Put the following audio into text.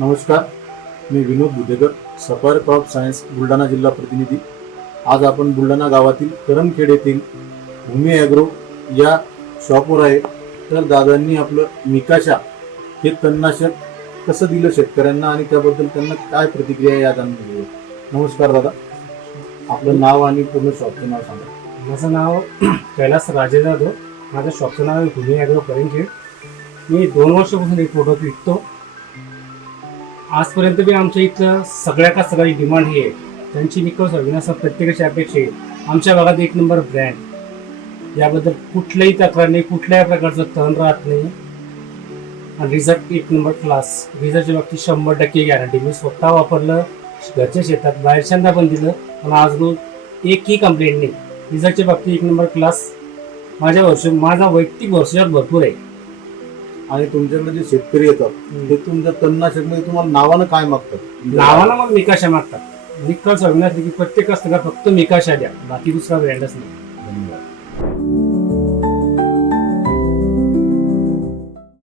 नमस्कार, मी विनोद बुदेकर, sapphire crop science Buldhana जिल्हा प्रतिनिधी। आज आपण बुलढाणा गावातील करमखेड येथील भूमी ॲग्रो या शॉपवर आहे। तर दादांनी आपलं मिकाशा हे तणनाशक कसं दिलं शेतकऱ्यांना आणि त्याबद्दल त्यांना काय प्रतिक्रिया आहे या जाणून घेऊया। नमस्कार दादा, आपलं नाव आणि पूर्ण शॉपचं नाव सांगा। माझं नाव कैलास राजे जाधव, माझ्या शॉपचं नाव आहे भूमी ॲग्रो करमखेड। मी 2 वर्षापासून एक प्रोडक्ट विकतो। आजपर्यंत मी आमच्या इथं सगळी डिमांड ही आहे। त्यांची निकोस अविनासा प्रत्येकाची अपेक्षा आहे। आमच्या भागात 1 नंबर ब्रँड, याबद्दल कुठल्याही तक्रार नाही, कुठल्याही प्रकारचं तण राहत नाही आणि रिझल्ट 1 नंबर क्लास। रिझल्टच्या बाबतीत 100% गॅरंटी। मी स्वतः वापरलं, घरच्या शेतात बाहेरच्यांना पण दिलं, मला अजून एकही कंप्लेंट नाही। रिझल्टच्या बाबतीत 1 नंबर क्लास। माझा वैयक्तिक वर्षात भरपूर आहे। आणि तुमच्याकडे जे शेतकरी येतात ते तुमच्या तणनाशक मध्ये तुम्हाला नावानं काय मागतात? नावाला मग मिकाशा मागतात। निकल अविनाश की प्रत्येक असतं का फक्त मिकाशा द्या, बाकी दुसरा ब्रँडच नाही।